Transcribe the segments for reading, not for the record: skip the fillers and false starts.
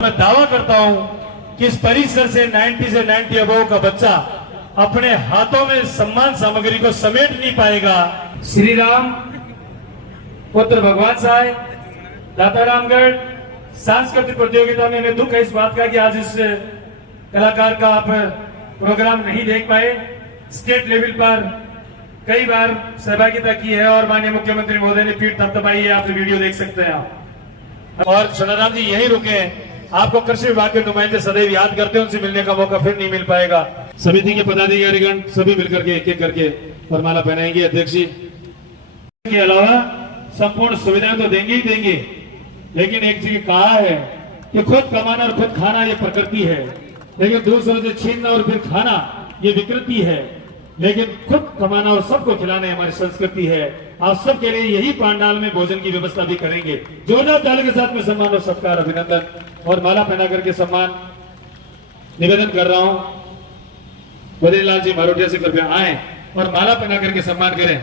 मैं दावा करता हूं कि इस परिसर से 90 अबव का बच्चा अपने हाथों में सम्मान सामग्री को समेट नहीं पाएगा। श्री राम पुत्र भगवान साहब दातारामगढ़ सांस्कृतिक प्रतियोगिता में हमें दुख है इस बात का कि आज इस कलाकार का आप प्रोग्राम नहीं देख पाए। स्टेट लेवल पर कई बार सहभागिता की है और माननीय मुख्यमंत्री महोदय ने पीठ थपथपाई है, आप वीडियो देख सकते हैं आप। और सोनाराम जी यहीं रुके हैं, आपको कृषि विभाग के नुमाइंदे सदैव याद करते हैं, उनसे मिलने का मौका फिर नहीं मिल पाएगा। समिति के पदाधिकारीगण सभी मिलकर के एक एक करके वरमाला पहनाएंगे। अध्यक्ष जी के अलावा संपूर्ण सुविधाएं तो देंगे ही देंगे, लेकिन एक चीज कहा है कि खुद कमाना और खुद खाना ये प्रकृति है, लेकिन दूसरों से छीनना और फिर खाना ये विकृति है। लेकिन खुद कमाना और सबको खिलाना हमारी संस्कृति है। आप सबके लिए यही पंडाल में भोजन की व्यवस्था भी करेंगे। जोरदार ताली के साथ में सम्मान और सत्कार, अभिनंदन और माला पहना करके सम्मान निवेदन कर रहा हूं। बद्रीलाल जी मारोटिया से कृपया आए और माला पहना करके सम्मान करें।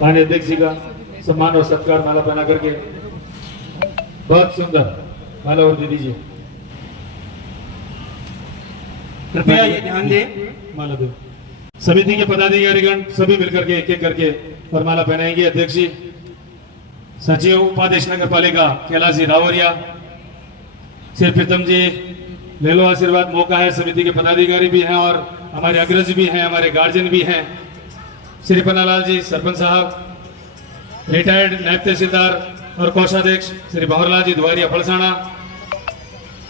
माननीय अध्यक्ष जी का सम्मान और सत्कार माला पहना करके बहुत सुंदर माला और दे दीजिए। कृपया ये ध्यान दें, माला दो। समिति के पदाधिकारीगण सभी मिलकर के एक एक करके और माला पहनाएंगे। अध्यक्ष जी, सचिव उपाध्यक्ष नगर पालिका कैलाश जी रावरिया, श्री प्रीतम जी ले लो आशीर्वाद। मौका है, समिति के पदाधिकारी भी हैं और हमारे अग्रज भी हैं, हमारे गार्जियन भी हैं। श्री पन्नालाल जी सरपंच साहब, रिटायर्ड नायब तहसीलदार और कोषाध्यक्ष श्री भंवरलाल जी दुआरिया फलसाना,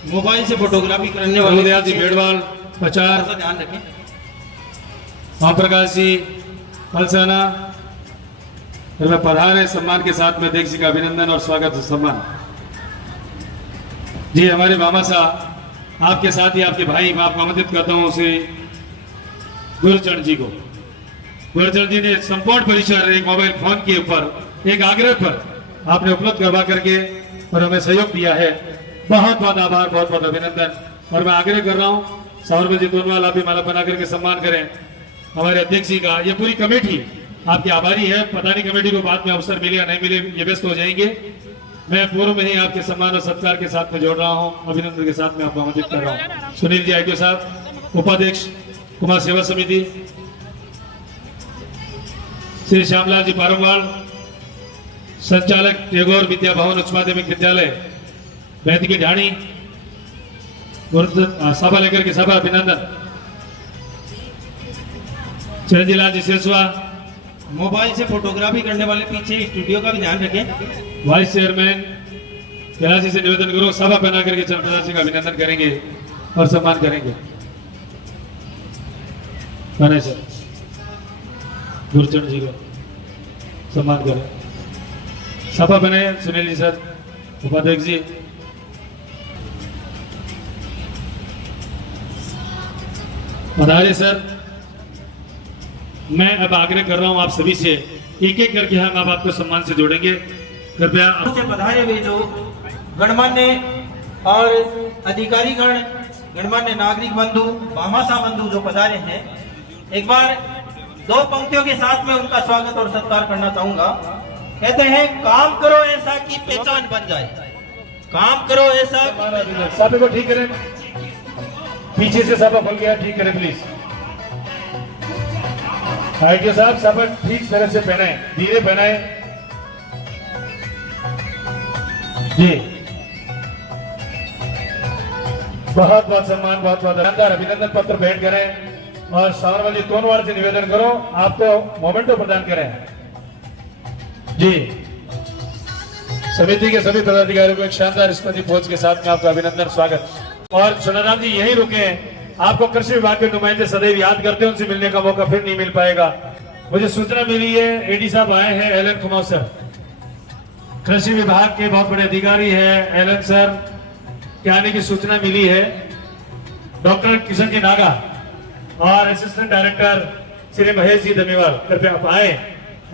मोबाइल से फोटोग्राफी करने वाले दयाल जी भेड़वाल प्रचार, ध्यान रखें। ओम प्रकाश जी फलसाना पधारे सम्मान के साथ में अध्यक्ष जी का अभिनंदन और स्वागत सम्मान। जी हमारे मामा साहब आपके साथ ही आपके भाई मैं आपको आमंत्रित करता हूँ श्री गुरचरण जी को। गुरचरण जी ने संपूर्ण परिसर एक मोबाइल फोन के ऊपर एक आग्रह पर आपने उपलब्ध करवा करके और हमें सहयोग दिया है। बहुत बहुत आभार, बहुत बहुत अभिनंदन। और मैं आग्रह कर रहा हूँ सावरकर जी तोनवाल आप भी माला बना करके सम्मान करें। हमारे अध्यक्ष जी का ये पूरी कमेटी आपकी आभारी है। पता नहीं कमेटी को बाद में अवसर मिले या नहीं मिले, ये व्यस्त हो जाएंगे। मैं पूर्व में ही आपके सम्मान और सत्कार के साथ में जोड़ रहा हूँ, अभिनंदन के साथ में आपको आमंत्रित कर रहा हूँ। सुनील जी आईटीओ साहब, उपाध्यक्ष कुमार सेवा समिति, श्री श्यामलाल जी पारमवाल, संचालक टैगोर विद्या भवन उच्च माध्यमिक विद्यालय बैत की ढाणी, सभा लेकर के सभा अभिनंदन। चिरंजीलाल जी सिरसवा, मोबाइल से फोटोग्राफी करने वाले पीछे स्टूडियो का भी ध्यान रखें। वाइस चेयरमैन कैलाशी से निवेदन करो, सभा पहना करके चंद्रप्रसाद सिंह का अभिनंदन करेंगे और सम्मान करेंगे। सर गुरचरण जी का सम्मान करें। सभा बनाए सुनील जी सर, उपाध्यक्ष जी, पधारे सर। मैं अब आग्रह कर रहा हूं आप सभी से, एक एक करके हम अब आपको सम्मान से जोड़ेंगे। कृपया से पधारे हुए जो गणमान्य और अधिकारीगण, गणमान्य नागरिक बंधु, भामाशाह बंधु जो पधारे हैं, एक बार दो पंक्तियों के साथ में उनका स्वागत और सत्कार करना चाहूंगा। कहते हैं काम करो ऐसा कि पहचान बन जाए, काम करो ऐसा। साहब को ठीक करें, पीछे से साहब खुल गया, ठीक करें प्लीज। आईटीओ साहब साहब ठीक तरह से पहनाए, धीरे पहनाए जी। बहुत बहुत सम्मान, बहुत बहुत अभिनंदन पत्र भेंट करें और सावरकर जी तोनवाल से निवेदन करो आपको मोमेंटो प्रदान करें जी। समिति के सभी पदाधिकारियों को एक शानदार स्मृति भोज के साथ में आपका अभिनंदन स्वागत। और सोनाराम जी यहीं रुके हैं, आपको कृषि विभाग के नुमाइंदे सदैव याद करते हैं, उनसे मिलने का मौका फिर नहीं मिल पाएगा। मुझे सूचना मिली है एडी साहब आए हैं, एलन कुमार सर, कृषि विभाग के बहुत बड़े अधिकारी हैं। एलन सर के आने की सूचना मिली है। डॉक्टर किशन जी नागा और असिस्टेंट डायरेक्टर श्री महेश जी धमीवाल, कृपया आप आए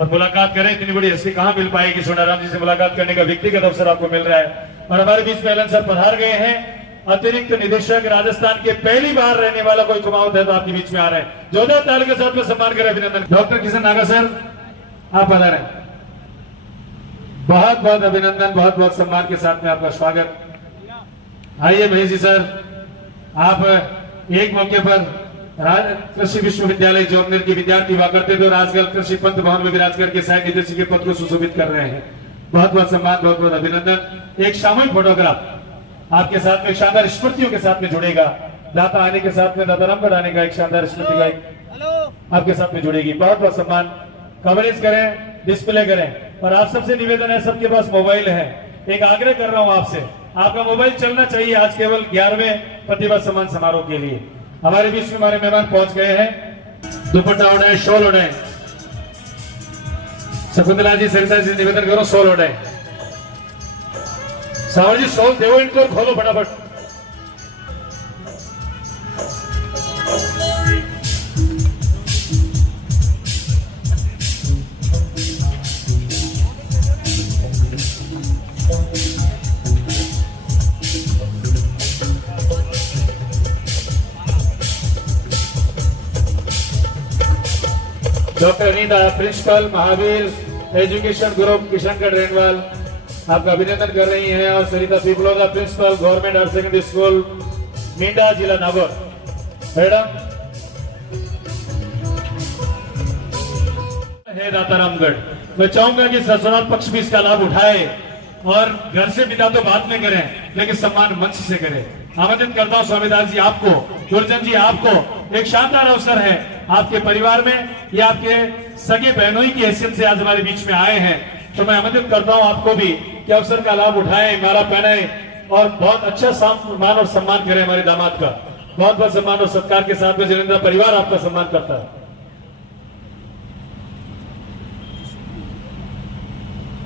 और मुलाकात करें। इतनी बड़ी हस्ती कहाँ मिल पाएगी, सोनाराम जी से मुलाकात करने का व्यक्तिगत अवसर आपको मिल रहा है। और हमारे बीच में एलन सर पधार गए हैं, अतिरिक्त निदेशक राजस्थान के पहली बार रहने वाला कोई कुमाऊं है तो आपके बीच में आ रहे हैं। जोरदार ताली के साथ में सम्मान करें, अभिनंदन। डॉक्टर किशन नागा सर आप पधारें। बहुत बहुत अभिनंदन, बहुत बहुत सम्मान के साथ में आपका स्वागत। आइए महेश जी सर, आप एक मौके पर कृषि विश्वविद्यालय जोगनेर के विद्यार्थी हुआ करते थे और आजकल कृषि पंत भवन में विराज करके सहायक निदेशक के पद को सुशोभित कर रहे हैं। बहुत बहुत सम्मान, बहुत बहुत अभिनंदन। एक सामूहिक फोटोग्राफ आपके साथ में शानदार स्मृतियों के साथ में जुड़ेगा। दाता आने के साथ में दाता रामगढ़ आने का एक शानदार स्मृति का आपके साथ में जुड़ेगी। बहुत बहुत सम्मान। कवरेज करें, डिस्प्ले करें। और आप सबसे निवेदन है, सबके पास मोबाइल है, एक आग्रह कर रहा हूं आपसे, आपका मोबाइल चलना चाहिए आज केवल 11वें प्रतिभा सम्मान समारोह के लिए। हमारे बीच में हमारे मेहमान पहुंच गए हैं। दुपट्टा उड़ाए, शॉल उड़ाए। शकुंतला जी, सरिता जी निवेदन करो, शॉल उड़ाए। सावर जी शॉल देवो इनको, खोलो फटाफट। Doctor Anita, principal Mahaveer education group Kishangarh Renwal, आपका अभिनंदन कर रही हैं। और Sarita Piploda, principal government higher secondary school Meenda, जिला नागौर। मैडम है दाता रामगढ़, मैं चाहूंगा कि ससुराल पक्ष भी इसका लाभ उठाए और घर से विदा तो बाद में करें, लेकिन सम्मान मंच से करें। आमंत्रित करता हूं स्वामीदास जी आपको, गुरजन जी आपको। एक शानदार अवसर है आपके परिवार में, या आपके सगे बहनों की हैसियत से आज हमारे बीच में आए हैं, तो मैं आमंत्रित करता हूं आपको भी कि अवसर का लाभ उठाएं, माला पहनाएं और बहुत अच्छा सम्मान और सम्मान करें हमारे दामाद का। बहुत बहुत सम्मान और सत्कार के साथ में जलेंद्र परिवार आपका सम्मान करता है।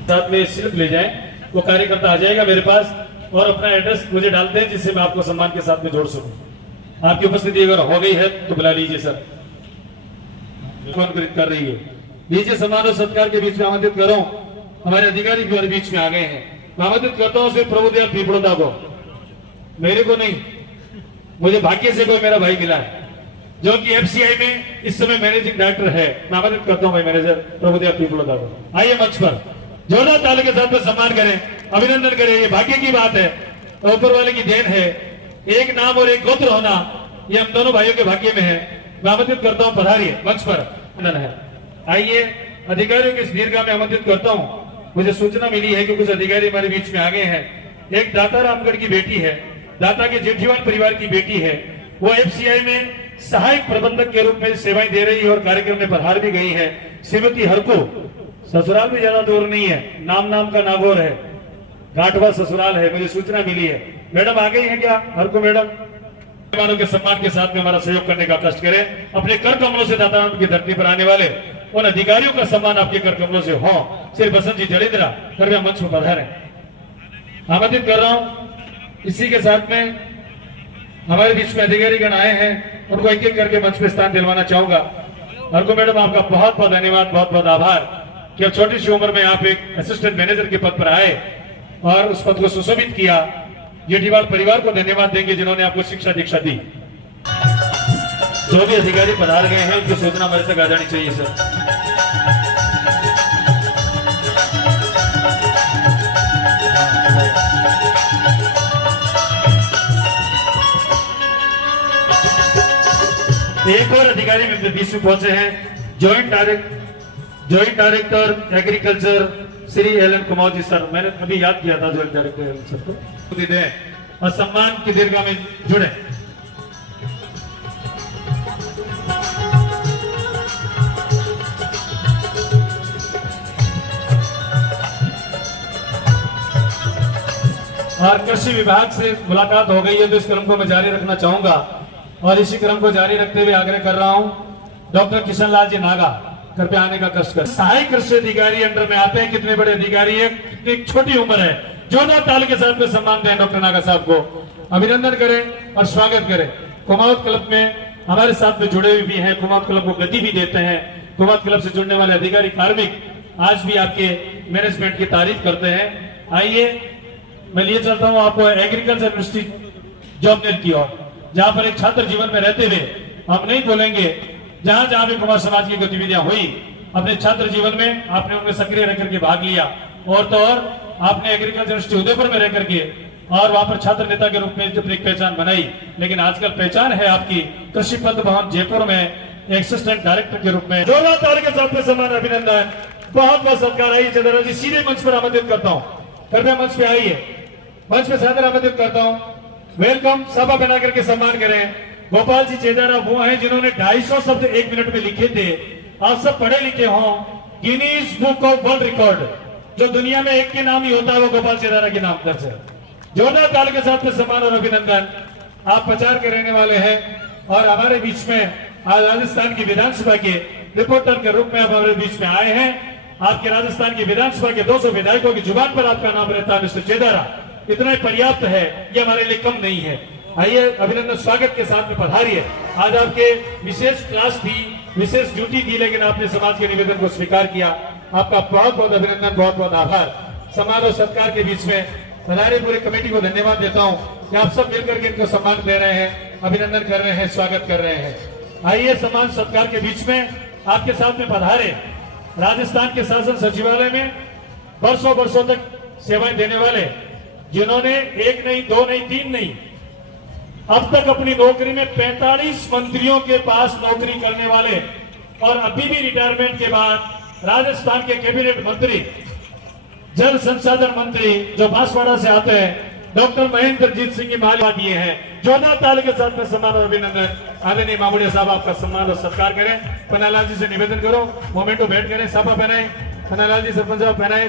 साथ में स्लिप ले जाएं, वो कार्यकर्ता आ जाएगा मेरे पास और अपना एड्रेस मुझे डाल दें, जिससे मैं आपको सम्मान के साथ में जोड़ सकूं। आपकी उपस्थिति अगर हो गई है तो बुला लीजिए सर, कर रही है। लीजिए सम्मान और सत्कार के बीच में आमंत्रित करो, हमारे अधिकारी भी हमारे बीच में आ गए हैं। मैं आमंत्रित करता हूं सिर्फ प्रभुदयाल पीपड़ोदा को, मेरे को नहीं, मुझे भाग्य से कोई मेरा भाई मिला है जो कि एफसीआई में इस समय मैनेजिंग डायरेक्टर है। मैं आमंत्रित करता हूं भाई मैनेजर प्रभुदयाल पीपड़ोदा को। आइए मंच पर जोरदार ताली के साथ में सम्मान करें, अभिनंदन करें। ये भाग्य की बात है, ऊपर वाले की देन है। एक नाम और एक गोत्र होना ये हम दोनों भाइयों के भाग्य में है। मैं आमंत्रित करता हूं, पधारिए मंच पर है। आइए अधिकारियों के इस दीर्घा में आमंत्रित करता हूं। मुझे सूचना मिली है कि कुछ अधिकारी हमारे बीच में आ गए हैं। एक दाता रामगढ़ की बेटी है, दाता के जेठीवाल परिवार की बेटी है, वो एफसीआई में सहायक प्रबंधक के रूप में सेवाएं दे रही है और कार्यक्रम में पधार भी गई है। श्रीमती हरको, ससुराल भी ज्यादा दूर नहीं है, नाम का नागौर है, घाटवा ससुराल है, मुझे सूचना मिली है। मैडम आ गई है क्या हरको मैडम? मेहमानों के सम्मान के साथ में हमारा सहयोग करने का कष्ट करें। अपने कर कमलों से दाता की धरती पर आने वाले उन अधिकारियों का सम्मान आपके कर कमलों से हो। श्री बसंत जी जड़ेंद्रा कृपया मंच पर पधारें। आमंत्रित कर रहा हूं। इसी के साथ में हमारे बीच में अधिकारीगण आए हैं, उनको एक एक करके मंच पर स्थान दिलवाना चाहूंगा। हरको मैडम आपका बहुत बहुत धन्यवाद, बहुत बहुत आभार कि अब छोटी सी उम्र में आप एक असिस्टेंट मैनेजर के पद पर आए और उस पद को सुशोभित किया। जेठीवाल परिवार को धन्यवाद देंगे जिन्होंने आपको शिक्षा दीक्षा दी। जो भी अधिकारी पधार गए हैं उनकी सूचना मेरे तक आ जानी चाहिए सर। एक और अधिकारी मेरे बीच में पहुंचे हैं, joint director agriculture Shri Alan Kumar ji sir. मैंने अभी याद किया था ज्वाइंट डायरेक्टर सर को, और सम्मान की दीर्घा में जुड़े। और कृषि विभाग से मुलाकात हो गई है तो इस क्रम को मैं जारी रखना चाहूंगा और इसी क्रम को जारी रखते हुए आग्रह कर रहा हूं डॉक्टर किशन लाल जी नागा कृपया आने का कष्ट कर। सहायक कृषि अधिकारी अंडर में आते हैं, कितने बड़े अधिकारी है, कितनी छोटी उम्र है। जोरदार ताली के साथ में सम्मान दें डॉक्टर नागा साहब को, अभिनंदन करें और स्वागत करें। कुमाऊत क्लब में हमारे साथ में जुड़े हुए भी हैं, कुमाऊत क्लब को गति भी देते हैं। कुमाऊत क्लब से जुड़ने वाले अधिकारी कार्मिक आज भी आपके मैनेजमेंट की तारीफ करते हैं। आइए मैं लिए चलता हूं आपको एग्रीकल्चर यूनिवर्सिटी जोगनेर की ओर, जहां पर एक छात्र जीवन में रहते हुए हम नहीं बोलेंगे, जहां जहां भी कुमार समाज की गतिविधियां हुई अपने छात्र जीवन में आपने उनमें सक्रिय रह करके भाग लिया। और तो और आपने एग्रीकल्चर यूनिवर्सिटी उदयपुर में रह करके और वहां पर छात्र नेता के रूप में अपनी पहचान बनाई, लेकिन आजकल पहचान है आपकी कृषि पद भवन जयपुर में असिस्टेंट डायरेक्टर के रूप में। जोरदार ताली के साथ में सम्मान अभिनंदन, बहुत बहुत सत्कार। आइए चंद्रा जी सीधे मंच पर आमंत्रित करता हूँ, कृपया मंच पे आइए, मंच पे सादर आमंत्रित करता हूँ। वेलकम, सभा बना करके सम्मान करें। गोपाल जी चेदारा वो हैं जिन्होंने 250 शब्द 1 मिनट में लिखे थे। आप सब पढ़े लिखे हों, Guinness book of world record, जो दुनिया में एक के नाम ही होता है वो गोपाल चेदारा के नाम दर्ज है। जोरदार ताली के साथ में सम्मान और अभिनंदन। आप प्रचार के रहने वाले हैं और हमारे बीच में आज राजस्थान की विधानसभा के रिपोर्टर के रूप में आप हमारे बीच में आए हैं। आपके राजस्थान की विधानसभा के 200 विधायकों की जुबान पर आपका नाम रहता है मिस्टर चेदारा, इतना ही पर्याप्त है, ये हमारे लिए कम नहीं है। आइए अभिनंदन स्वागत के साथ में पधारिए। आज आपके विशेष क्लास थी, विशेष ड्यूटी थी, लेकिन आपने समाज के निवेदन को स्वीकार किया। आपका बहुत बहुत अभिनंदन, बहुत बहुत आभार। सम्मान और सत्कार के बीच में पधारे पूरी कमेटी को धन्यवाद देता हूँ कि आप सब मिलकर के इनको सम्मान दे रहे हैं, अभिनंदन कर रहे हैं, स्वागत कर रहे हैं। आइए सम्मान सत्कार के बीच में आपके साथ में पधारे राजस्थान के शासन सचिवालय में वर्षों वर्षों तक सेवाएं देने वाले, जिन्होंने 1 नहीं 2 नहीं 3 नहीं, अब तक अपनी नौकरी में 45 मंत्रियों के पास नौकरी करने वाले और अभी भी रिटायरमेंट के बाद राजस्थान के कैबिनेट मंत्री, जल संसाधन मंत्री जो बांसवाड़ा से आते हैं, डॉक्टर महेंद्रजीत सिंह मालवा दिए हैं। जोरदार ताली के साथ में सम्मान और अभिनंदन। आदरणीय मामूड़िया साहब आपका सम्मान और सत्कार करें। पन्नालाल जी से निवेदन करो, मोमेंटो भेंट करें, सभा पहनाए, पन्नालाल जी सरपंच साहब पहनाए,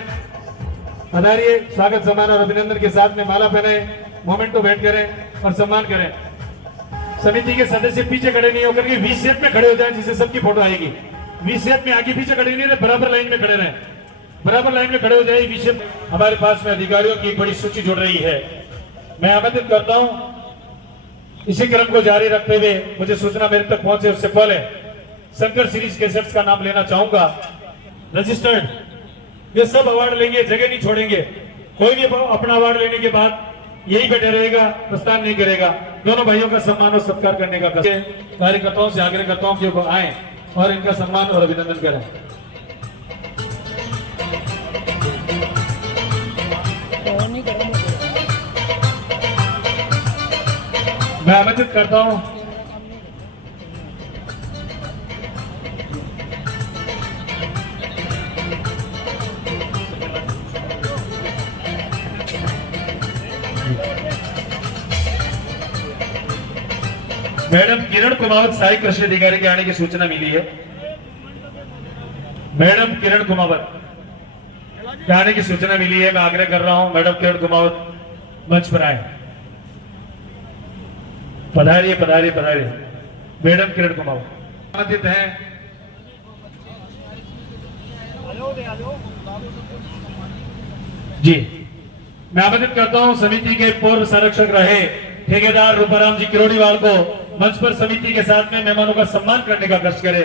पधारिए, स्वागत सम्मान और अभिनंदन के साथ में माला पहनाए, मोमेंटो भेंट करें और सम्मान करें। समिति के सदस्य पीछे खड़े नहीं होकर के वी शेप में खड़े हो जाए, जिससे सबकी फोटो आएगी। वी शेप में आगे पीछे खड़े नहीं रहे, बराबर लाइन में खड़े रहे, बराबर लाइन में खड़े हो जाए। V shape. हमारे पास में अधिकारियों की बड़ी सूची जुड़ रही है। मैं आमंत्रित करता हूं इसी क्रम को जारी रखते हुए, मुझे सूचना मेरे तक पहुंचे उससे पहले शंकर सीरीज कैसेट्स का नाम लेना चाहूंगा। रजिस्टर्ड, ये सब अवार्ड लेंगे, जगह नहीं छोड़ेंगे। कोई भी अपना अवार्ड लेने के बाद यही बैठे रहेगा, प्रस्थान नहीं करेगा। दोनों भाइयों का सम्मान और सत्कार करने का कार्यकर्ताओं से आग्रह करता हूं कि वो आए और इनका सम्मान और अभिनंदन करें। मैं आमंत्रित करता हूं मैडम किरण कुमावत, सहायक कृषि अधिकारी के आने की सूचना मिली है। मैडम किरण कुमावत के आने की सूचना मिली है। मैं आग्रह कर रहा हूं मैडम किरण कुमावत मंच पर आए। पधारिए पधारिए पधारिए। मैडम किरण कुमावत आमंत्रित हैं। जी, मैं आमंत्रित करता हूं समिति के पूर्व संरक्षक रहे ठेकेदार रूपाराम जी किरोड़ीवाल को मंच पर समिति के साथ में मेहमानों का सम्मान करने का कष्ट करे।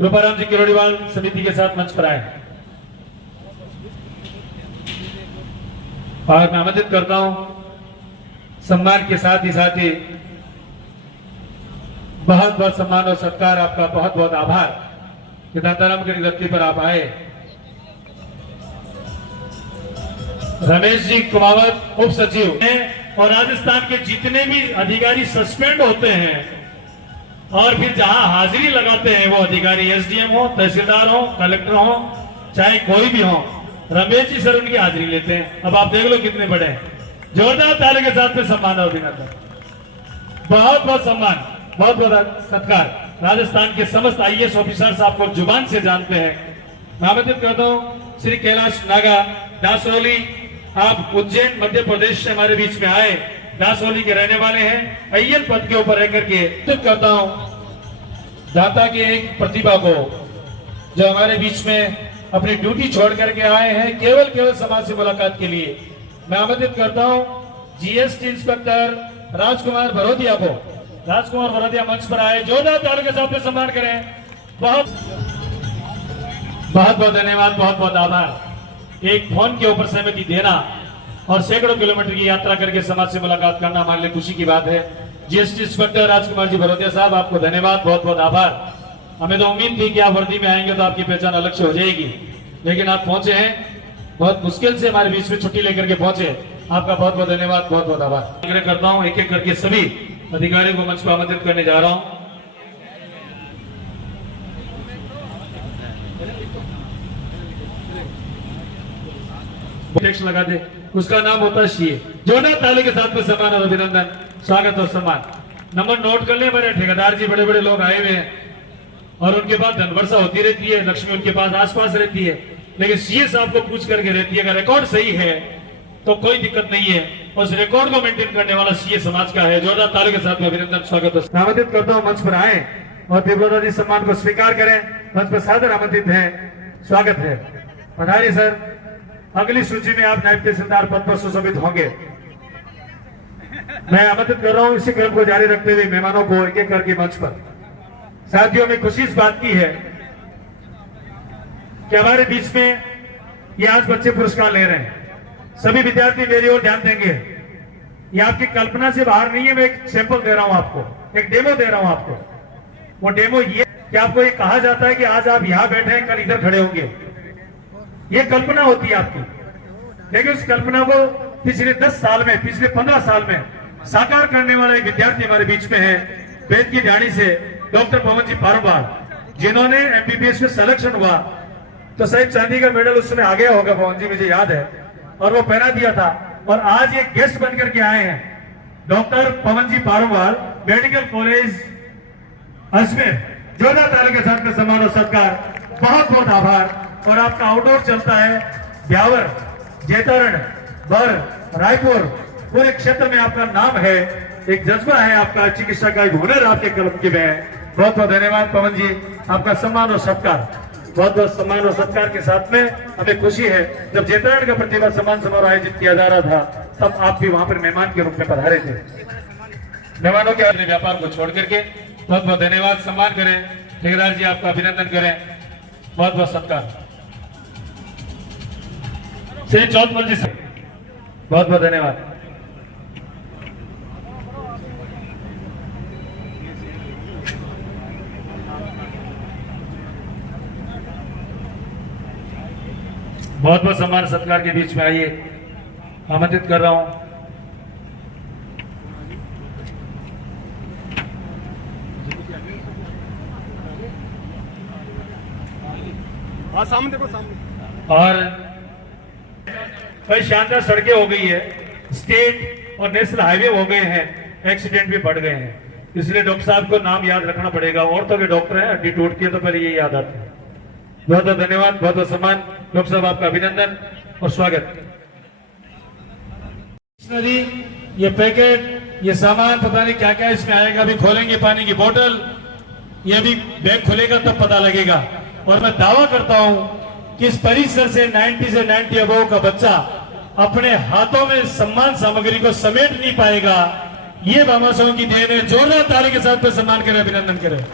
रूपाराम जी किरोड़ीवाल समिति के साथ मंच पर आए। और मैं आमंत्रित करता हूं सम्मान के साथ ही बहुत बहुत सम्मान और सत्कार, आपका बहुत बहुत आभार कि दाताराम की धरती पर आप आए। रमेश जी कुमावत उप सचिव हैं और राजस्थान के जितने भी अधिकारी सस्पेंड होते हैं और फिर जहां हाजिरी लगाते हैं वो अधिकारी एसडीएम हो, तहसीलदार हो, कलेक्टर हो, चाहे कोई भी हो, रमेश जी सर उनकी हाजिरी लेते हैं। अब आप देख लो कितने बड़े हैं। जोरदार ताली के साथ में सम्मान और अभिनंदन, बहुत बहुत सम्मान, बहुत बहुत सत्कार। राजस्थान के समस्त आईएएस ऑफिसर्स आपको जुबान से जानते हैं। मैं आमंत्रित करता हूं श्री कैलाश नागा दासोली, आप उज्जैन मध्य प्रदेश से हमारे बीच में आए, दासोली के रहने वाले हैं। अय्यर पद के ऊपर रह करके करता हूं दाता की एक प्रतिभा को जो हमारे बीच में अपनी ड्यूटी छोड़ करके आए हैं केवल समाज से मुलाकात के लिए। मैं आमंत्रित करता हूं जीएसटी इंस्पेक्टर राजकुमार भरोदिया को। राजकुमार भरोदिया मंच पर आए, जोरदार ताली के साथ में सम्मान करें। बहुत बहुत धन्यवाद, बहुत बहुत आभार। एक फोन के ऊपर सहमति देना और सैकड़ों किलोमीटर की यात्रा करके समाज से मुलाकात करना हमारे लिए खुशी की बात है। जीएसटी इंस्पेक्टर राजकुमार जी भरोदिया साहब, आपको धन्यवाद, बहुत बहुत आभार। हमें तो उम्मीद थी कि आप वर्दी में आएंगे तो आपकी पहचान अलग से हो जाएगी, लेकिन आप पहुंचे हैं। बहुत मुश्किल से हमारे बीच में छुट्टी लेकर के पहुंचे, आपका बहुत बहुत धन्यवाद, बहुत बहुत आभार। आग्रह करता हूं एक एक करके सभी अधिकारियों को मंच पर आमंत्रित करने जा रहा हूं। टेक्स्ट लगा दे, उसका नाम होता है सीए। जोरदार ताली के साथ में सम्मान और अभिनंदन, स्वागत और सम्मान। नंबर नोट कर ले, हमारे ठेकेदार जी बड़े बड़े लोग आए हुए हैं और उनके पास धनवर्षा होती रहती है, लक्ष्मी उनके पास आसपास रहती है, लेकिन सीए साहब को पूछ करके रहती है। अगर रिकॉर्ड सही है तो कोई दिक्कत नहीं है, उस रिकॉर्ड को मेंटेन करने वाला सीए समाज का है। जोरदार ताली के साथ में अभिनंदन, स्वागत और आमंत्रित करता हूं मंच पर आए और देवदादा जी सम्मान को स्वीकार करें। मंच पर सादर आमंत्रित है, स्वागत है। पधारिए सर। अगली सूची में आप नायब तहसीलदार पद पर सुशोभित होंगे। मैं आमंत्रित कर रहा हूं इसी क्रम को जारी रखते हुए मेहमानों को एक एक करके मंच पर। साथियों, में खुशी इस बात की है कि हमारे बीच में ये आज बच्चे पुरस्कार ले रहे हैं। सभी विद्यार्थी मेरी ओर ध्यान देंगे। ये आपकी कल्पना से बाहर नहीं है, मैं एक सैंपल दे रहा हूं आपको, एक डेमो दे रहा हूं आपको। वो डेमो ये कि आपको ये कहा जाता है कि आज आप यहां बैठे हैं, कल इधर खड़े होंगे। ये कल्पना होती है आपकी, लेकिन उस कल्पना को पिछले 10 साल में, पिछले 15 साल में साकार करने वाला एक विद्यार्थी हमारे बीच में है, वेद की ढाणी से डॉक्टर पवन जी पारोबार, जिन्होंने एमबीबीएस में सिलेक्शन हुआ तो शायद चांदी का मेडल उस समय आ गया होगा पवन जी, मुझे याद है, और वो पहना दिया था। और आज ये गेस्ट बनकर के आए हैं डॉक्टर पवन जी पारोबार, मेडिकल कॉलेज अजमेर। जोरदार ताली के साथ में सम्मान और सत्कार, बहुत बहुत आभार। और आपका आउटडोर चलता है ब्यावर, जैतारण, बर, रायपुर, पूरे क्षेत्र में आपका नाम है, एक जज्बा है आपका, चिकित्सा का एक हुनर आपके कलम के में है। बहुत बहुत धन्यवाद पवन जी, आपका सम्मान और सत्कार, बहुत बहुत सम्मान और सत्कार के साथ में हमें खुशी है। जब जैतारण का प्रतिभा सम्मान समारोह आयोजित किया जा रहा था तब आप भी वहां पर मेहमान के रूप में पधारे थे। मेहमानों के अपने व्यापार को छोड़ करके बहुत बहुत धन्यवाद, सम्मान करें। ठेकेदार जी आपका अभिनंदन करें, बहुत बहुत सत्कार। श्री चौधरी जी से बहुत बहुत धन्यवाद। बहुत बहुत सम्मान सत्कार के बीच में आइए, आमंत्रित कर रहा हूं। सामने देखो, सामने। और कई शानदार सड़कें हो गई है, स्टेट और नेशनल हाईवे हो गए हैं, एक्सीडेंट भी बढ़ गए हैं, इसलिए डॉक्टर साहब को नाम याद रखना पड़ेगा। और तो के डॉक्टर हैं, हड्डी टूटती है तो पहले ये याद आता है। बहुत बहुत धन्यवाद, बहुत बहुत सम्मान। डॉक्टर साहब आपका अभिनंदन और स्वागत। ये पैकेट, ये सामान, पता नहीं क्या क्या इसमें आएगा, अभी खोलेंगे। पानी की बोतल, ये अभी बैग खुलेगा तब पता लगेगा। और मैं दावा करता हूं कि इस परिसर से 90 अबव का बच्चा अपने हाथों में सम्मान सामग्री को समेट नहीं पाएगा। ये भामाशाहों की देन है। जोरदार ताली के साथ में सम्मान करें, अभिनंदन करें।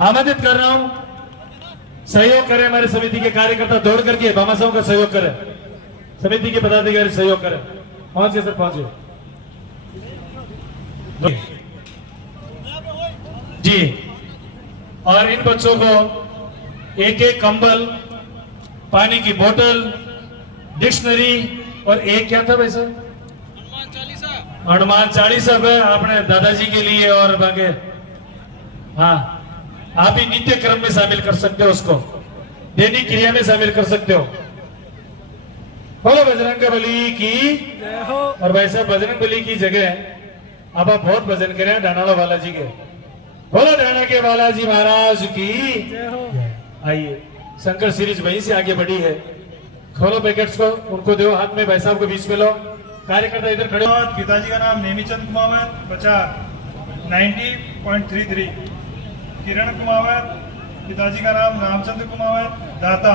आमंत्रित कर रहा हूं, सहयोग करें। हमारे समिति के कार्यकर्ता दौड़ करके भामाशाहों का सहयोग करें, समिति के पदाधिकारी सहयोग करें। पहुंचे सर, पहुंचे जी। और इन बच्चों को एक एक कंबल, पानी की बोतल, डिक्शनरी और एक क्या था भाई सर, हनुमान चालीसा है अपने दादाजी के लिए। और बाकी हाँ, आप ही नित्य क्रम में शामिल कर सकते हो, उसको दैनिक क्रिया में शामिल कर सकते हो। बोलो बजरंग बली की। और वैसे बजरंग बली की जगह अब आप बहुत भजन करें डानाड़ा बालाजी के। बोलो डाना के बालाजी महाराज की। आइए, शंकर सीरीज वहीं से आगे बढ़ी है। खोलो पैकेट्स को, उनको दो हाथ में, भाई साहब को बीच में लो। कार्यकर्ता इधर खड़े। पिताजी का नाम नेमीचंद कुमावत, बचा 90.33। किरण कुमावत, पिताजी का नाम रामचंद्र कुमावत, दाता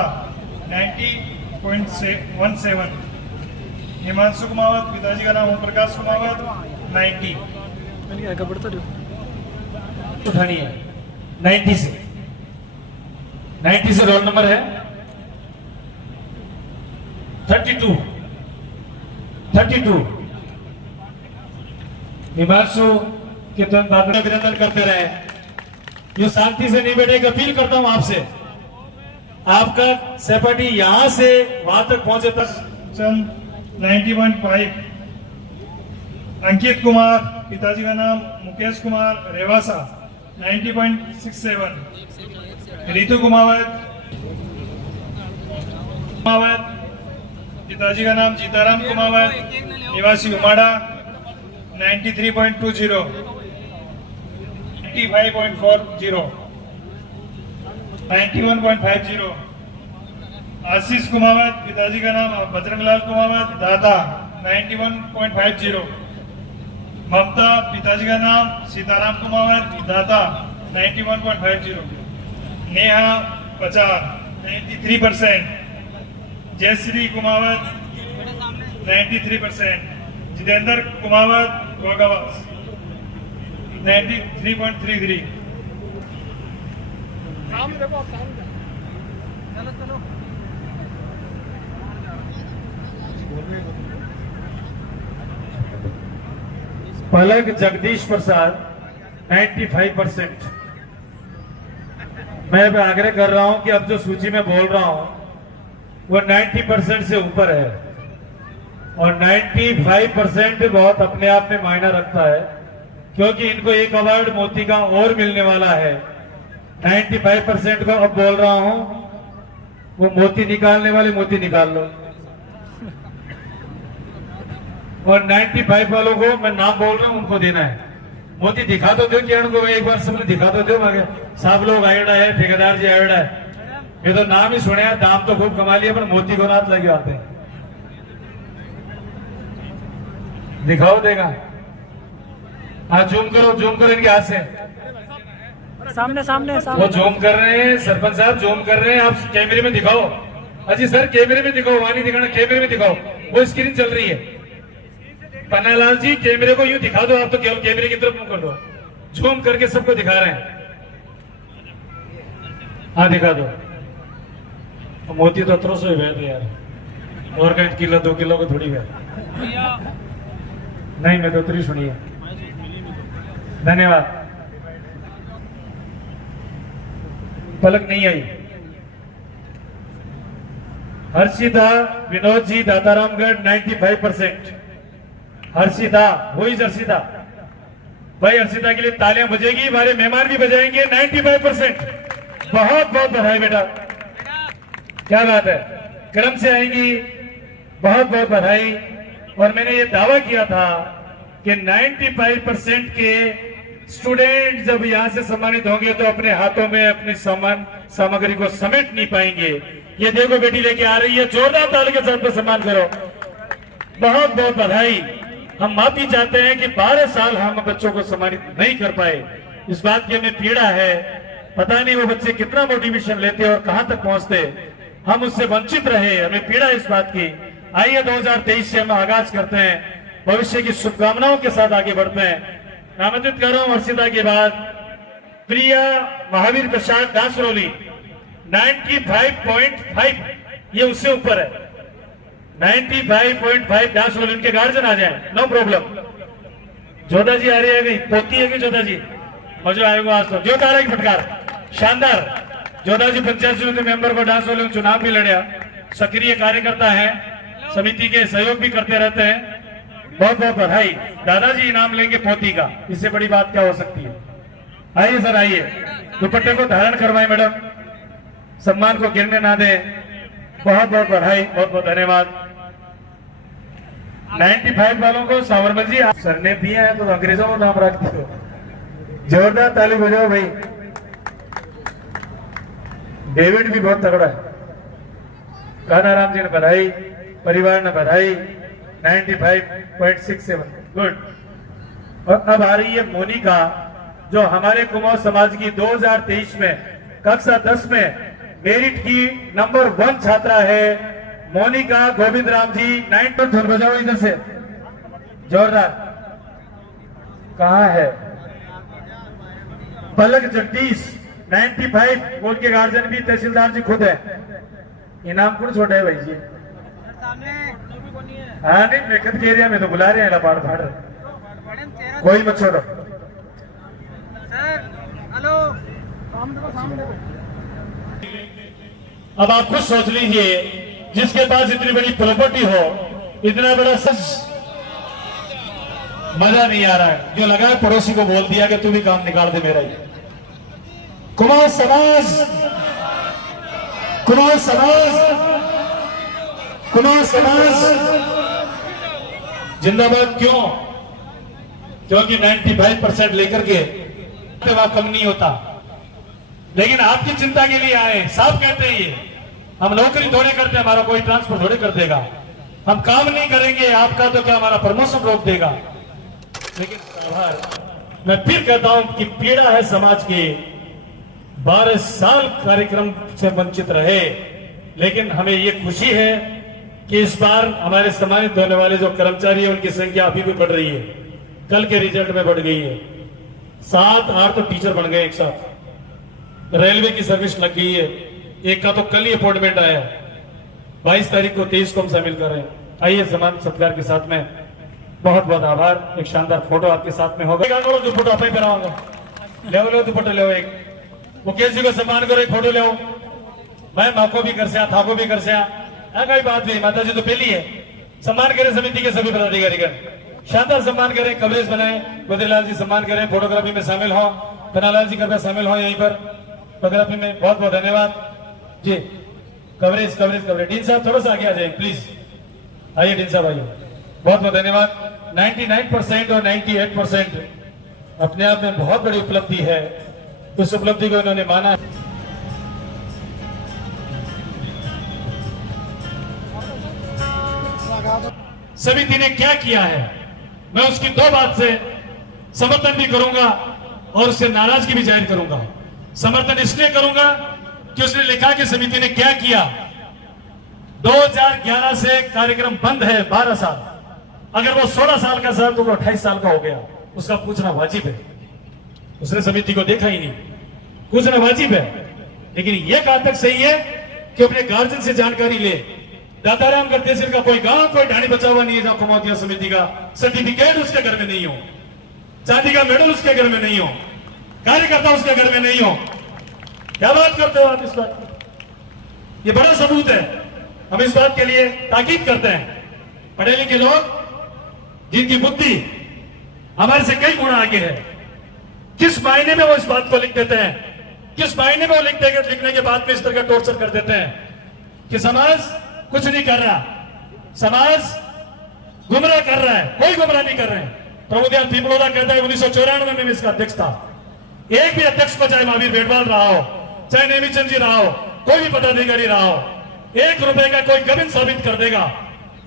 90.17। हिमांशु कुमावत, पिताजी का नाम ओम प्रकाश कुमावत 90। उठानी है 90 से रोल नंबर है 32। हिमांशु के तुरंत बाद अभिनंदन करते रहे। ये शांति से नहीं बैठे, अपील करता हूं आपसे, आपका सहपाठी यहां से वहां तक पहुंचे तक चंद 90.5, अंकित कुमार पिताजी का नाम मुकेश कुमार रेवासा 90.67, रितु कुमावत पिताजी का नाम जीताराम कुमावत निवासी उमाड़ा 93.20, 95.40, 91.50, आशीष कुमावत पिताजी का नाम बजरंगलाल कुमावत दादा 91.50, ममता पिताजी का नाम सीताराम कुमावत दादा 91.50, नेहा पचार 93%, जयश्री कुमावत 93%, जितेंद्र कुमावत गोगावास 93.33, पलक जगदीश प्रसाद 95%। मैं अब आग्रह कर रहा हूं कि अब जो सूची में बोल रहा हूं वो 90% से ऊपर है, और 95% बहुत अपने आप में मायना रखता है, क्योंकि इनको एक अवार्ड मोती का और मिलने वाला है। 95% को अब बोल रहा हूं, वो मोती निकालने वाले मोती निकाल लो, और 95 वालों को मैं नाम बोल रहा हूं उनको देना है। मोती दिखा तो दो किरण को, एक बार सबने दिखा तो दो। मगर सब लोग आयोडा है, ठेकेदार जी आयोडा है, ये तो नाम ही सुने, दाम तो खूब कमा लिया पर मोती को नाथ लगे आते हैं। दिखाओ देगा, हाँ जूम करो इनके हाथ से। सामने सामने वो सामने जूम कर रहे हैं, सरपंच साहब जूम कर रहे हैं, आप कैमरे में दिखाओ। अजी सर कैमरे में दिखाओ, वहां नहीं दिखाना, कैमरे में दिखाओ, वो स्क्रीन चल रही है। पन्नालाल जी कैमरे को यूं दिखा दो, आप तो केवल कैमरे की तरफ मुंह कर दो, जूम करके सबको दिखा रहे हैं। हाँ दिखा दो। मोती तो 300 ही थे यार, और कहीं किलो 2 किलो को थोड़ी है। नहीं मैं तो 3 सुनिए, धन्यवाद। पलक नहीं आई। हर्षिता विनोद जी दातारामगढ़ 95%। हर्षिता, वो इज हर्षिता भाई, हर्षिता के लिए तालियां बजेगी, हमारे मेहमान भी बजाएंगे। 95%, बहुत बहुत बधाई बेटा, क्या बात है, क्रम से आएंगी, बहुत बहुत बधाई। और मैंने ये दावा किया था कि 95% के स्टूडेंट जब यहां से सम्मानित होंगे तो अपने हाथों में अपनी सम्मान सामग्री को समेट नहीं पाएंगे। ये देखो बेटी लेके आ रही है, जोरदार ताली के साथ सम्मान करो, बहुत बहुत बधाई। हम माफी चाहते हैं कि 12 साल हम बच्चों को सम्मानित नहीं कर पाए, इस बात की हमें पीड़ा है। पता नहीं वो बच्चे कितना मोटिवेशन लेते और कहां तक पहुंचते, हम उससे वंचित रहे, हमें पीड़ा इस बात की। आइए 2023 से हम आगाज करते हैं, भविष्य की शुभकामनाओं के साथ आगे बढ़ते हैं। नामांकित कर रहा हूं हर्षिता के बाद प्रिया महावीर प्रसाद दासरोली 95.5, ये उससे ऊपर है। 95.5 दासरोली, उनके गार्जियन आ जाए, नो प्रॉब्लम। जोधा जी आ रही है, गई पोती है कि जोधा जी मजा आएगा आज तो। जोधा रहा फटकार शानदार। जोधा जी पंचायत समिति मेंबर को डांस वाले चुनाव भी लड़िया, सक्रिय कार्यकर्ता है, समिति के सहयोग भी करते रहते हैं, बहुत बहुत बधाई। दादाजी इनाम लेंगे पोती का, इससे बड़ी बात क्या हो सकती है। आइए सर आइए, दुपट्टे को धारण करवाएं मैडम, सम्मान को गिरने ना दें, बहुत बहुत बधाई, बहुत बहुत धन्यवाद। 95 वालों को सावरमल जी सर ने दिया है तो अंग्रेजों को नाम रख दो, जोरदार ताली बजाओ भाई। डेविड भी बहुत तगड़ा है, कानाराम जी ने बधाई, परिवार ने बधाई। 95.67, गुड। और अब आ रही है मोनिका, जो हमारे कुमाऊं समाज की 2023 में कक्षा 10 में मेरिट की नंबर 1 छात्रा है। मोनिका गोविंद राम जी 9 धुन बजाओ इधर से, जोरदार। कहाँ है पलक जगदीश 95, बोल के गार्जियन भी तहसीलदार जी खुद है। इनाम कौन छोटा है भाई जी? हाँ नहीं, मेकअप के एरिया में तो बुला रहे हैं, लपाड़ फाड़ कोई मत छोड़ो। हेलो अब आप खुद सोच लीजिए, जिसके पास इतनी बड़ी प्रॉपर्टी हो, इतना बड़ा मजा नहीं आ रहा है। जो लगा है पड़ोसी को बोल दिया कि तू भी काम निकाल दे मेरा ही। कुमार समाज, कुमार समाज, कुमार समाज जिंदाबाद। क्यों? क्योंकि 95% लेकर के वहां कम नहीं होता, लेकिन आपकी चिंता के लिए आए। साफ कहते हैं ये, हम नौकरी थोड़े करते, हमारा कोई ट्रांसफर थोड़े कर देगा। हम काम नहीं करेंगे आपका तो क्या हमारा प्रमोशन रोक देगा। लेकिन मैं फिर कहता हूं कि पीड़ा है समाज की। 12 साल कार्यक्रम से वंचित रहे, लेकिन हमें ये खुशी है कि इस बार हमारे सम्मानित होने वाले जो कर्मचारी हैं उनकी संख्या अभी भी बढ़ रही है। कल के रिजल्ट में बढ़ गई है। 7-8 तो टीचर बन गए एक साथ। रेलवे की सर्विस लग गई है। एक का तो कल ही अपॉइंटमेंट आया। 22 तारीख को 23 को हम शामिल कर रहे हैं। आइए सम्मान सत्कार के साथ में बहुत बहुत आभार। एक शानदार फोटो आपके साथ में होगा। दुपट्टा आप ही बनाऊंगा। ले दुपट्टा ले एक मुकेश जी को सम्मान करो, एक फोटो ले। मैं माको भी कर से थाको भी कर से कोई बात नहीं। माता जी तो पहली है। सम्मान करें समिति के सभी पदाधिकारीगण, शानदार सम्मान करें, कवरेज बनाए। बद्रीलाल जी सम्मान करें, फोटोग्राफी में शामिल हो। कन्हालाल जी कृपया शामिल हो यहीं पर फोटोग्राफी में। बहुत बहुत धन्यवाद जी। Coverage coverage coverage. डीन साहब थोड़ा सा आगे आ जाए प्लीज। आइए डीन साहब आइए। बहुत बहुत धन्यवाद। 99% और 98% अपने आप में बहुत बड़ी उपलब्धि है। उस उपलब्धि को इन्होंने माना। समिति ने क्या किया है, मैं उसकी 2 बात से समर्थन भी करूंगा और उससे नाराजगी भी जाहिर करूंगा। समर्थन इसलिए करूंगा कि उसने लिखा कि समिति ने क्या किया। 2011 से कार्यक्रम बंद है 12 साल। अगर वो 16 साल का था तो वो 28 साल का हो गया। उसका पूछना वाजिब है। उसने समिति को देखा ही नहीं, पूछना वाजिब है। लेकिन यह कहां तक सही है कि अपने गार्जियन से जानकारी ले। दाताराम का तहसील का कोई गांव, कोई ढाणी बचा हुआ नहीं है जहां कुमाऊं समिति का सर्टिफिकेट उसके घर में नहीं हो, चांदी का मेडल उसके घर में नहीं हो, कार्यकर्ता उसके घर में नहीं हो। क्या बात करते हो आप इस बात की? ये बड़ा सबूत है। हम इस बात के लिए ताकीद करते हैं। पढ़े लिखे लोग जिनकी बुद्धि हमारे से कई गुना आगे है, किस मायने में वो इस बात को लिख देते हैं, किस मायने में वो लिखने के बाद में इस तरह का टॉर्चर कर देते हैं कि समाज कुछ नहीं कर रहा, समाज गुमराह कर रहा है। कोई गुमराह नहीं कर रहे हैं। प्रभुदयाल पीपलोदा कहता है 1994 में मैं इसका अध्यक्ष था। एक भी अध्यक्ष को, चाहे महावीर बेटवाल रहा हो, चाहे नेमीचंद जी रहा हो, कोई भी पदाधिकारी रहा हो, 1 रुपए का कोई गबन साबित कर देगा,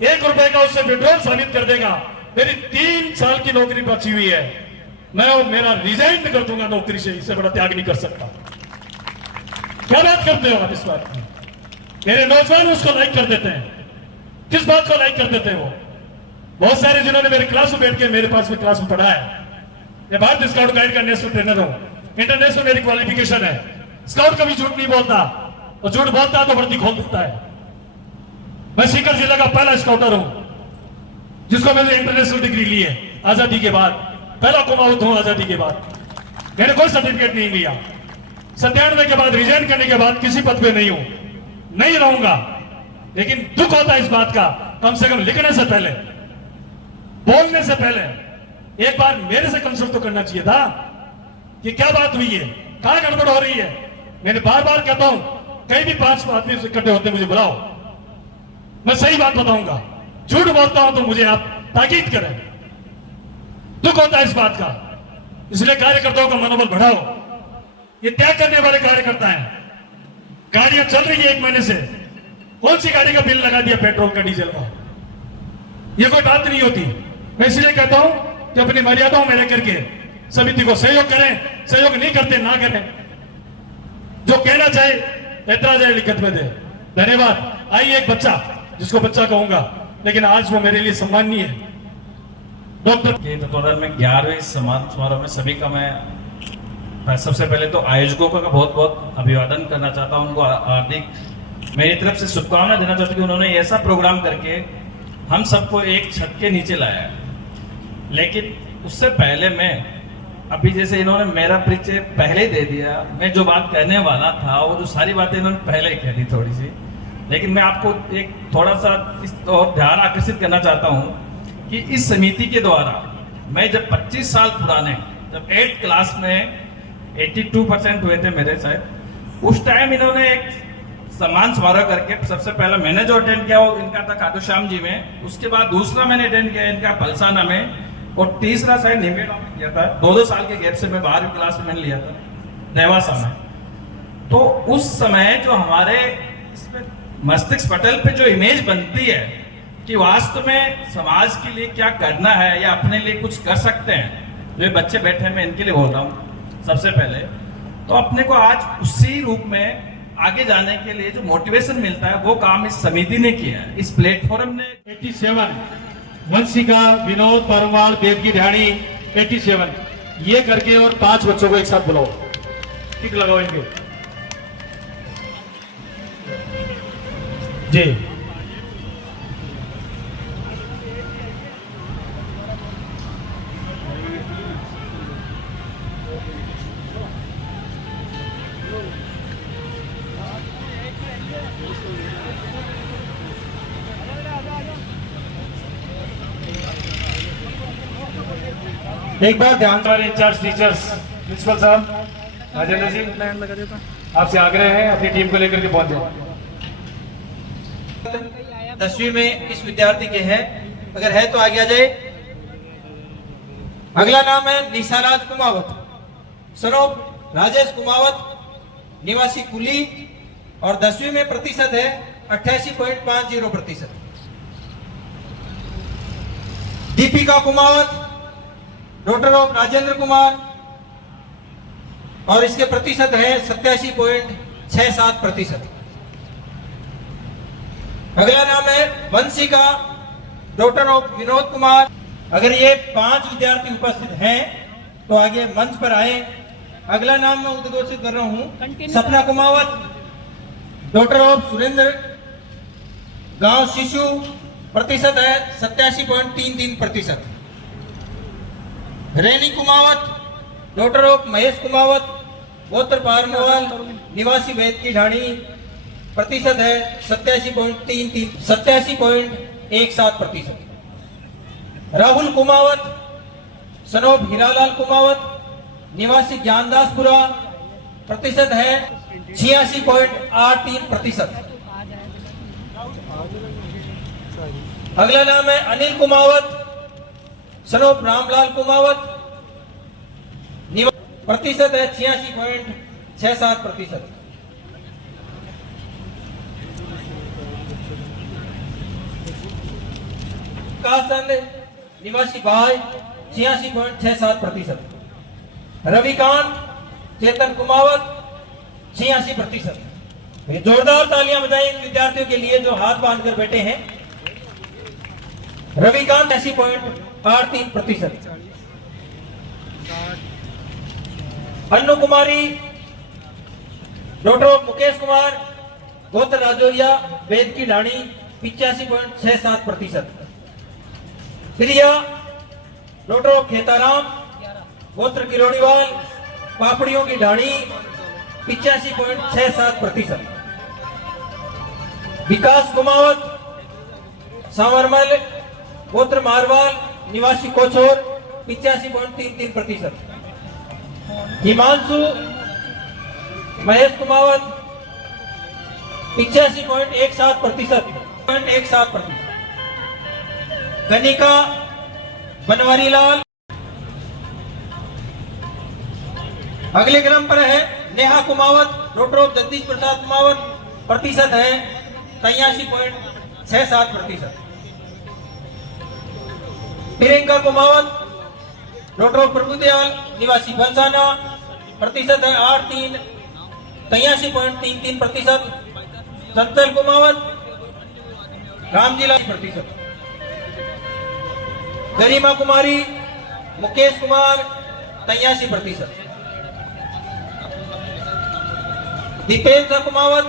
1 रुपए का उससे विड्रॉल साबित कर देगा। मेरी 3 साल की नौकरी बची हुई है, मैं मेरा रिजाइन कर दूंगा नौकरी से, इससे बड़ा त्याग नहीं कर सकता। क्या बात करते हो आप इस बात में? मेरे नौजवान उसको लाइक कर देते हैं। किस बात को लाइक कर देते हैं? वो बहुत सारे जिन्होंने मेरे क्लास में बैठ के मेरे पास में क्लास में पढ़ा है। मैं भारतीय स्काउट गाइड का नेशनल ट्रेनर हूं, इंटरनेशनल मेरी क्वालिफिकेशन है। स्काउट कभी झूठ नहीं बोलता, और झूठ बोलता तो वर्दी खोल देता है। मैं सीकर जिला का पहला स्काउटर हूं जिसको मैंने इंटरनेशनल डिग्री ली है आजादी के बाद। पहला कुमाऊं हूं आजादी के बाद। मैंने कोई सर्टिफिकेट नहीं लिया। 97 के बाद रिजाइन करने के बाद किसी पद पे नहीं हूं, नहीं रहूंगा। लेकिन दुख होता है इस बात का, कम से कम लिखने से पहले, बोलने से पहले एक बार मेरे से कंसल्ट तो करना चाहिए था कि क्या बात हुई है, कहां गड़बड़ हो रही है। मैंने बार बार कहता हूं, कहीं भी 5 आदमी इकट्ठे होते मुझे बुलाओ, मैं सही बात बताऊंगा। झूठ बोलता हूं तो मुझे आप ताकीद करें। दुख होता है इस बात का, इसलिए कार्यकर्ताओं का मनोबल बढ़ाओ। ये त्याग करने वाले कार्यकर्ता हैं। गाड़ियां चल रही है 1 महीने से, कौन सी गाड़ी का बिल लगा दिया पेट्रोल का, डीजल का? ये कोई बात नहीं होती। मैं इसलिए कहता हूं कि अपनी मर्यादाओं में रहकर के समिति को सहयोग करें। सहयोग नहीं करते ना करें। जो कहना चाहे ऐतराज है लिखित में दे। धन्यवाद। आइए एक बच्चा, जिसको बच्चा कहूंगा, लेकिन आज वो मेरे लिए सम्माननीय है, डॉक्टर के तत्वाधान में 11वें सम्मान समारोह में सभी का मैं सबसे पहले तो आयोजकों का बहुत बहुत अभिवादन करना चाहता हूं। उनको हार्दिक मेरी तरफ से शुभकामनाएं देना चाहता हूं कि उन्होंने ऐसा प्रोग्राम करके हम सबको एक छत के नीचे लाया है। लेकिन उससे पहले मैं अभी जैसे इन्होंने मेरा परिचय पहले दे दिया, मैं जो बात कहने वाला था वो जो सारी बातें इन्होंने पहले ही कह दी थोड़ी सी, लेकिन मैं आपको एक थोड़ा सा इस और ध्यान आकर्षित करना चाहता हूं कि इस समिति के द्वारा मैं जब 25 साल पुराने, जब 8th क्लास में 82% हुए थे मेरे शायद, उस टाइम इन्होंने एक सम्मान समारोह करके सबसे पहला मैंने जो अटेंड किया वो इनका था खाटू श्याम जी में, उसके बाद दूसरा मैंने अटेंड किया इनका पलसाना में, और तीसरा शायद निमेड़ा में किया था। 2-2 साल के गैप से मैं 12वीं क्लास में मैंने लिया था देवासा में। तो उस समय जो हमारे इसमें मस्तिष्क पटल पे जो इमेज बनती है कि वास्तव में समाज के लिए क्या करना है या अपने लिए कुछ कर सकते हैं, जो बच्चे बैठे हैं मैं इनके लिए बोल रहा हूँ सबसे पहले, तो अपने को आज उसी रूप में आगे जाने के लिए जो मोटिवेशन मिलता है वो काम इस समिति ने किया है, इस प्लेटफॉर्म ने। 87 वंशिका विनोद परमाल बेदगी ढाणी 87 ये करके और 5 बच्चों को एक साथ बुलाओ, टिक लगाओ इनके जी। एक बार ध्यान, हमारे इंचार्ज टीचर्स प्रिंसिपल साहब राजेंद्र जी, आपसे आग्रह है अपनी टीम को लेकर के पहुंच जाए। 10वीं में इस विद्यार्थी के हैं, अगर है तो आगे आ जाए। अगला नाम है निशाराज कुमावत, सनोप राजेश कुमावत, निवासी कुली, और 10वीं में प्रतिशत है 88.50%। दीपिका कुमावत, डॉक्टर ऑफ राजेंद्र कुमार, और इसके प्रतिशत है 87.67%। अगला नाम है वंशिका, डॉक्टर ऑफ विनोद कुमार। अगर ये 5 विद्यार्थी उपस्थित हैं तो आगे मंच पर आए। अगला नाम मैं उद्घोषित कर रहा हूं, सपना कुमावत, डॉक्टर ऑफ सुरेंद्र, गांव शिशु, प्रतिशत है 87.33%। रेनी कुमावत, डॉक्टर ऑफ महेश कुमावत, गोत्र पारमवाल, निवासी वेदकी ढाणी, प्रतिशत है 87.17%। राहुल कुमावत, सनोप हीरालाल कुमावत, निवासी ज्ञानदासपुरा, प्रतिशत है 86.83%। अगला नाम है अनिल कुमावत, सनोप रामलाल कुमावत, प्रतिशत है 86.67%। कासंद निवासी भाई 86.67%। रविकांत चेतन कुमावत 86%। जोरदार तालियां बजाएं इन विद्यार्थियों के लिए जो हाथ बांधकर बैठे हैं। रविकांत 80.83%। अन्नू कुमारी, डॉक्टर मुकेश कुमार, गोत्र राजौरिया, वेद की ढाणी 85.67%। प्रिया, डॉक्टर खेताराम, गोत्र किरोड़ीवाल, पापड़ियों की ढाणी 85.67%। विकास कुमावत, सांवरमल, गोत्र मारवाल, निवासी कोचोर 85.33%। हिमांशु महेश कुमावत 85.17%। कनिका बनवारी लाल। अगले क्रम पर है नेहा कुमावत, डॉक्टर ऑफ जगदीश प्रसाद कुमावत, प्रतिशत है 83.67%। प्रियंका कुमावत, डॉक्टर ऑफ प्रभुदयाल, निवासी बलसाना, प्रतिशत है 83.33%। चंचल कुमावत, रामजिला प्रतिशत। गरिमा कुमारी, मुकेश कुमार 83%। दीपेंद्र कुमावत,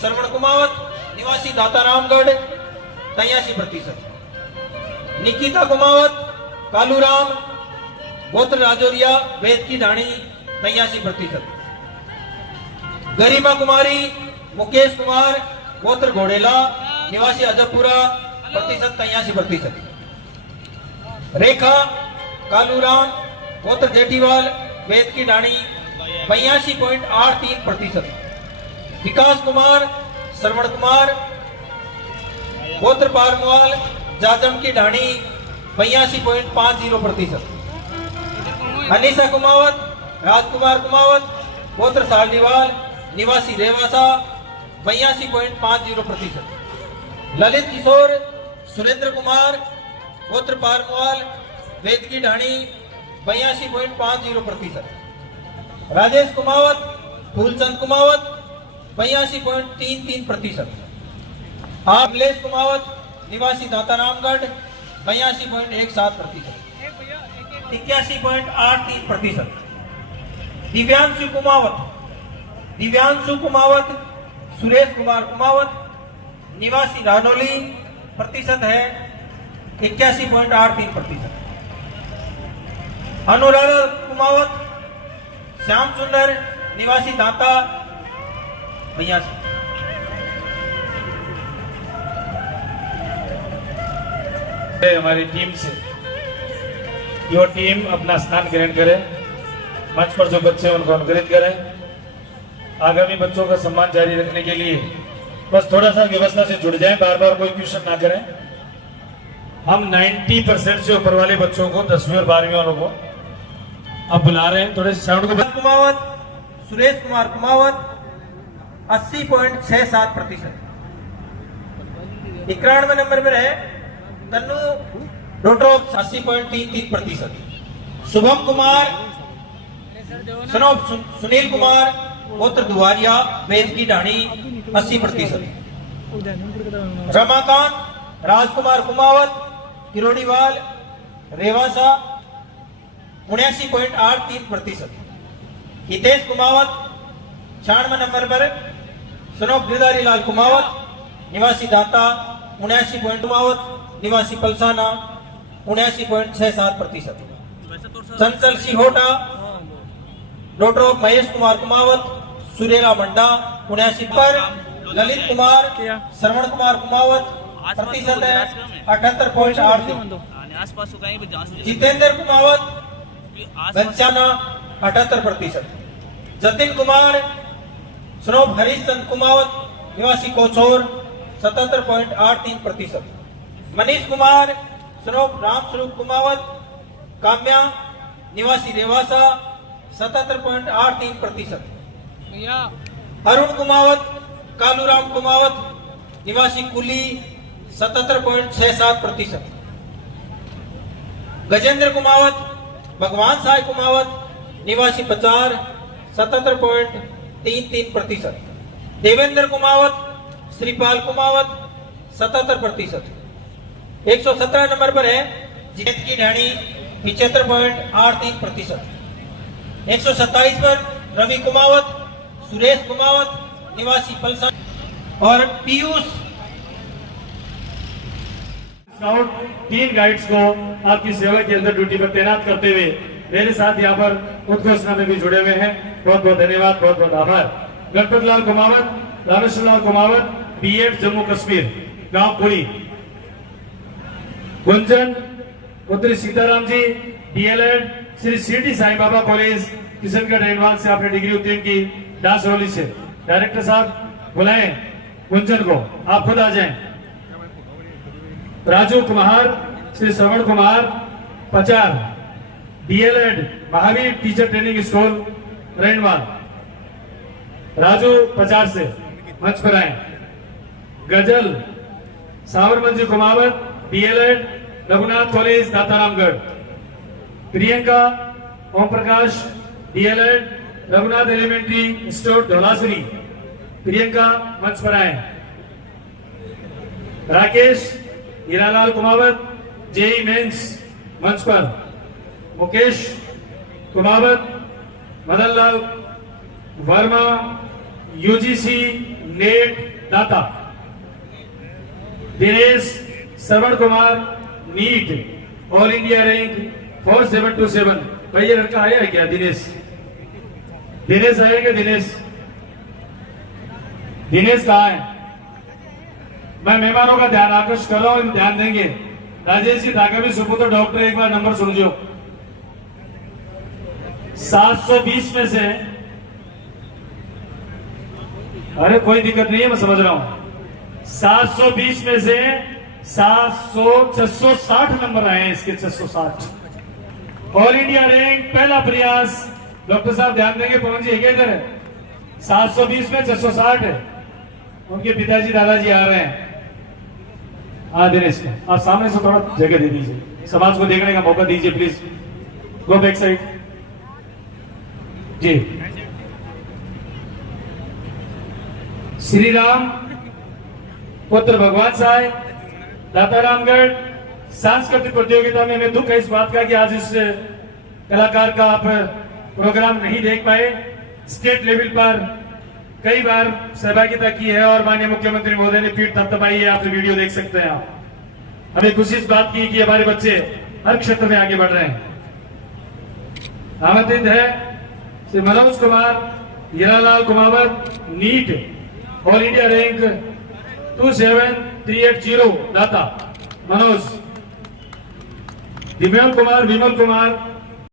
श्रवण कुमावत, निवासी दातारामगढ़ 83%। निकिता कुमावत, कालूराम गोत्र राजौरिया वेद की ढाणी 83%। गरिमा कुमारी मुकेश कुमार गोत्र घोड़ेला निवासी अजबपुरा प्रतिशत 83%। रेखा कालूराम गोत्र जेठीवाल वेद की ढाणी 82.83%। विकास कुमार श्रवण कुमार गोत्र पारमवाल जाजम की ढाणी 82.50%। अनीसा कुमावत राजकुमार कुमावत गोत्र सालडीवाल निवासी रेवासा 82.50%। ललित किशोर सुरेंद्र कुमार गोत्र पारमवाल वेद की ढाणी 82.50%। राजेश कुमावत फूलचंद कुमावत 82.33%। अमलेश कुमावत निवासी दातारामगढ़ 82.17%। 81.83%। दिव्यांशु कुमावत सुरेश कुमार कुमावत निवासी रानोली प्रतिशत है 81.83%। अनुराधा कुमावत श्याम सुंदर निवासी दांता 82। हमारी टीम से यो टीम अपना स्थान ग्रहण करे, मंच पर जो बच्चे हैं उनको अनुग्रहित करें। आगामी बच्चों का सम्मान जारी रखने के लिए बस थोड़ा सा व्यवस्था से जुड़ जाएं, बार बार कोई क्वेश्चन ना करें। हम 90% से ऊपर वाले बच्चों को 10वीं और 12वीं वालों को अब बुला रहे हैं। थोड़े साउंड को कुमावत सुरेश कुमार कुमावत 80.67%। 91 नंबर पर है तन्नू रोटोप 80.33%। शुभम कुमार सनोप सुनील कुमार गोत्र दुआरिया वेद की ढाणी 80%। रमाकांत राजकुमार कुमावत किरोड़ीवाल रेवासा 79.83%। हितेश कुमावत 96 नंबर पर सनोप गिरधारी लाल कुमावत निवासी दांता 79 कुमावत निवासी पलसाना 79.67%। चंचल सिहोटा डॉक्टर महेश कुमार कुमावत सुरेला मंडा 79 पर। ललित कुमार श्रवण कुमार कुमावत प्रतिशत है 78.83। जितेंद्र कुमावत घनश्याना 78%। जतिन कुमार स्नोप हरिश्चंद कुमावत निवासी कोचोर 77.83%। मनीष कुमार स्नोप रामस्वरूप कुमावत काम्या निवासी रेवासा 77.83%। अरुण कुमावत कालूराम कुमावत निवासी कुली 77.67%। गजेंद्र कुमावत भगवान साय कुमावत निवासी पचार 77.33%। देवेंद्र कुमावत श्रीपाल कुमावत 77%। 117 नंबर पर है जीत की ढाणी 75.83%। 127 पर रवि कुमावत सुरेश कुमावत निवासी पलसा और पीयूष स्काउट 3 गाइड्स को आपकी सेवा के अंदर ड्यूटी पर तैनात करते हुए मेरे साथ यहाँ पर उद्घोषणा में भी जुड़े हुए हैं। बहुत बहुत धन्यवाद, बहुत बहुत आभार। गणपत लाल कुमावत रामेश्वर लाल कुमावत बीएड जम्मू कश्मीर गांव पुरी। गुंजन पुत्री सीताराम जी डीएलएड श्री सीटी साईं बाबा कॉलेज किशनगढ़ रेलवाल से आपने डिग्री उत्तीर्ण की दासरौली से। डायरेक्टर साहब बुलाएं गुंजन को, आप खुद आ जाएं। Raju Kumar Shri Shravan Kumar Pachar DElEd Mahaveer teacher training school Renwal. Raju Pachar से मंच पर आए। Gazal Sawarmanji Kumawat DElEd Raghunath college Dataramgarh. Priyanka Om Prakash DElEd Raghunath elementary store Dhaulasari. Priyanka मंच पर आए। राकेश हीरालाल कुमावत जेई मेंस मंच पर। मुकेश कुमावत मदनलाल वर्मा यूजीसी नेट दाता। Dinesh Shravan Kumar NEET all India rank 4727 भाई ये लड़का आया है क्या? दिनेश, दिनेश आया क्या? दिनेश, दिनेश कहाँ है? मैं मेहमानों का ध्यान आकर्षित कर रहा हूं, ध्यान देंगे। राजेश जी धागा भी सुपुत्र डॉक्टर, एक बार नंबर सुन लो। 720 में से, अरे कोई दिक्कत नहीं है, मैं समझ रहा हूं। 720 में से 660 नंबर आए हैं इसके, 660। ऑल इंडिया रैंक, पहला प्रयास। डॉक्टर साहब ध्यान देंगे, पहुंचिए क्या इधर? 720 में 660 है। उनके पिताजी दादाजी आ रहे हैं। हाँ दिनेश, आप सामने से थोड़ा जगह दे दीजिए, समाज को देखने का मौका दीजिए प्लीज। गो बैक साइड जी। श्री राम पुत्र भगवान साय, दाता रामगढ़। सांस्कृतिक प्रतियोगिता में हमें दुख है इस बात का कि आज इस कलाकार का आप प्रोग्राम नहीं देख पाए। स्टेट लेवल पर कई बार सहभागिता की है और माननीय मुख्यमंत्री महोदय ने पीठ थपथपाई है, आप वीडियो देख सकते हैं आप। हमें खुशी इस बात की कि हमारे बच्चे हर क्षेत्र में आगे बढ़ रहे हैं। आमंत्रित है Shri Manoj Kumar Hiralal Kumawat, NEET all India rank 27380, दाता मनोज। विमल कुमार